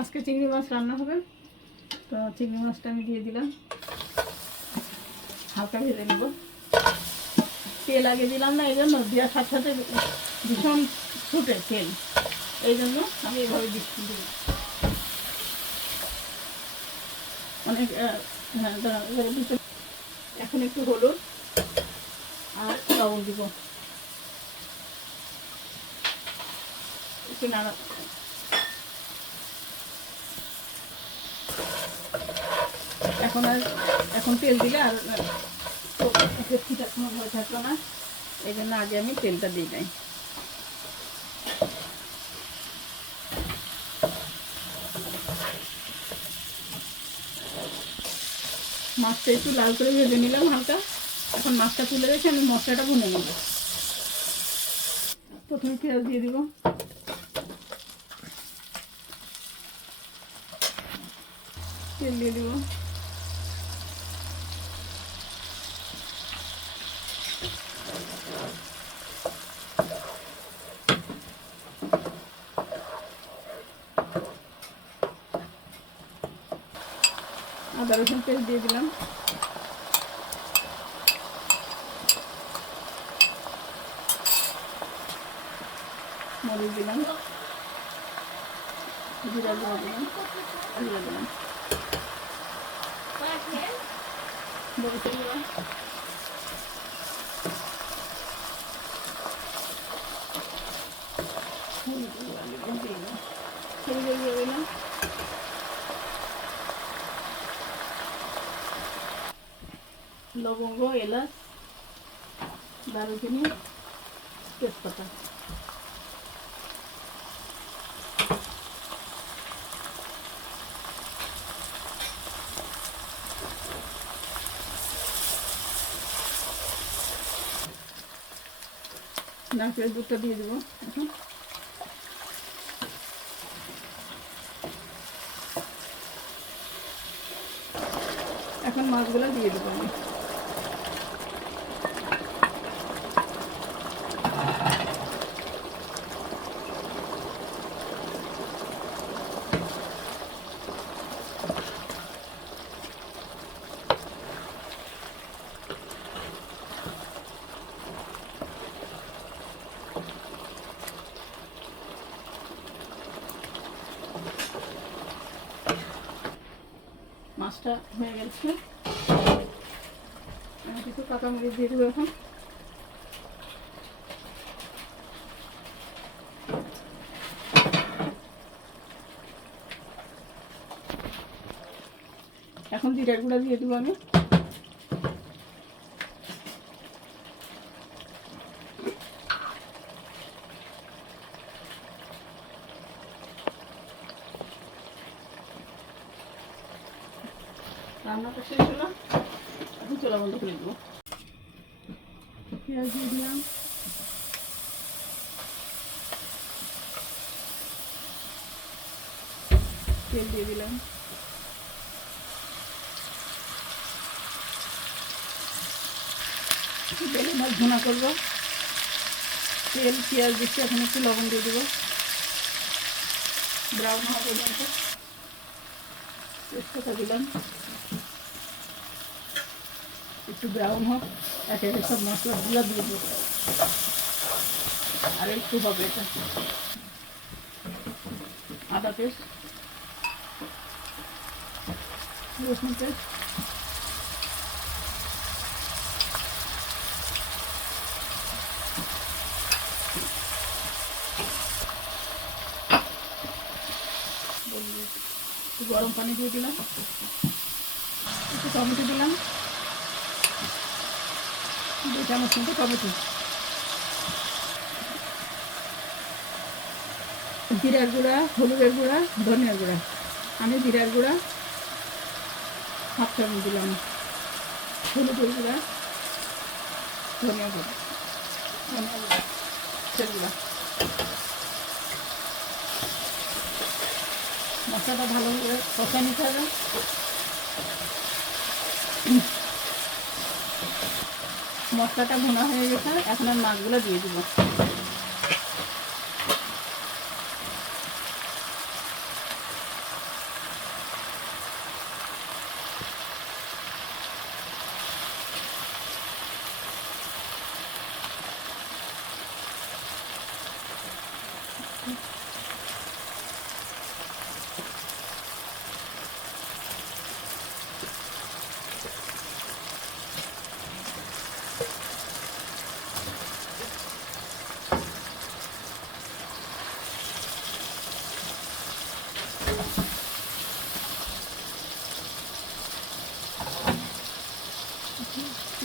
আজকে চিংড়ি মাছ রান্না হবে, তো চিংড়ি মাছটা আমি দিয়ে দিলাম, হালকা ভেজে নেব। তেল আগে দিলাম না, এই জন্য দেওয়ার সাথে সাথে ভীষণ ফুটে তেল, এই জন্য আমি এভাবে দিচ্ছি। অনেক হ্যাঁ, এখন একটু হলুদ আর লবণ দিব, একটু নাড়া। এখন তেল দিলে আর ছিটার কোনো ভয় থাকলো না, এই জন্য আগে আমি তেলটা দিই নাই। মাছটা একটু লাল করে ভেজে নিলাম হালকা। এখন মাছটা তুলে রেখে আমি মশলাটা ভুনে নেব। প্রথমে পেঁয়াজ দিয়ে দিব, তেল দিয়ে দিব, আদা রসুন পেস্ট দিয়ে দিলাম, মরিচ দিলাম, জিরা গুঁড়ো দিলাম, জিরা দিলাম, মরিচ দিলাম, লবঙ্গ, এলাচ, দারুচিনি, তেজপাতা। নারকেলের দুধটা দিয়ে দেবো এখন মাছগুলো দিয়ে দেবো আমি। মাছটা হয়ে গেছে, আমি কিছু কাঁচামরিচ দিয়ে দেবো এখন। এখন জিরার গুঁড়া দিয়ে দেবো আমি। রান্নাটা শেষ হলো, এখন চুলা বন্ধ করে দেবো। পেঁয়াজ দিয়ে দিলাম, তেল দিয়ে দিলাম, বেলে মাছ ভুনা করবো। তেল পেঁয়াজ দিচ্ছি, এখন একটু লবণ দিয়ে দেবো, ব্রাউন হওয়া পর্যন্ত। তেজপাতা দিলাম, একটু ব্রাউন হোক, একে একে সব মশলা গুঁড়া দিয়ে দেবো, আর একটু হবে এটা। আদা পেস্ট, রসুন পেস্ট, একটু গরম পানি দিয়ে দিলাম, একটু টমেটো দিলাম, 2 চামচ মতো টমেটো, জিরার গুঁড়া, হলুদের গুঁড়া, ধনিয়ার গুঁড়া। আমি জিরার গুঁড়া 1/2 চামচ দিলাম, হলুদের গুঁড়া, ধনিয়া গুঁড়া, সেগুলো মশলাটা ভালো করে কষা নিতে হবে। মশলাটা ভুনা হয়ে গেছে, এখন আর মাছগুলো দিয়ে দিব।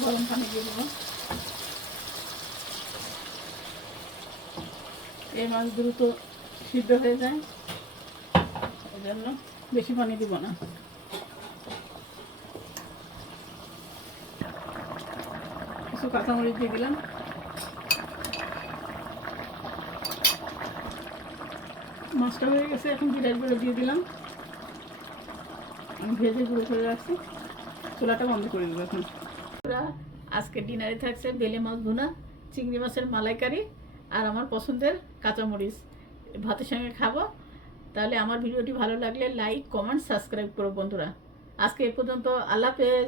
গরম পানি দিয়ে দেবো। এই মাছ দ্রুত সিদ্ধ হয়ে যায়, এই জন্য বেশি পানি দিব না। কিছু কাঁচামরিচ দিয়ে দিলাম। মাছটা হয়ে গেছে, এখন জিরার গুঁড়ো দিয়ে দিলাম। আমি ভেজে গুঁড়ো করে রাখছি, চুলাটা বন্ধ করে দেবো এখন। আজকে ডিনারে থাকছে বেলে মাছ ভুনা, চিংড়ি মাছের মালাইকারি আর আমার পছন্দের কাঁচামরিচ, ভাতের সঙ্গে খাবো। তাহলে আমার ভিডিওটি ভালো লাগলে লাইক, কমেন্ট, সাবস্ক্রাইব করো বন্ধুরা। আজকে এ পর্যন্ত, আল্লাহ হাফেজ।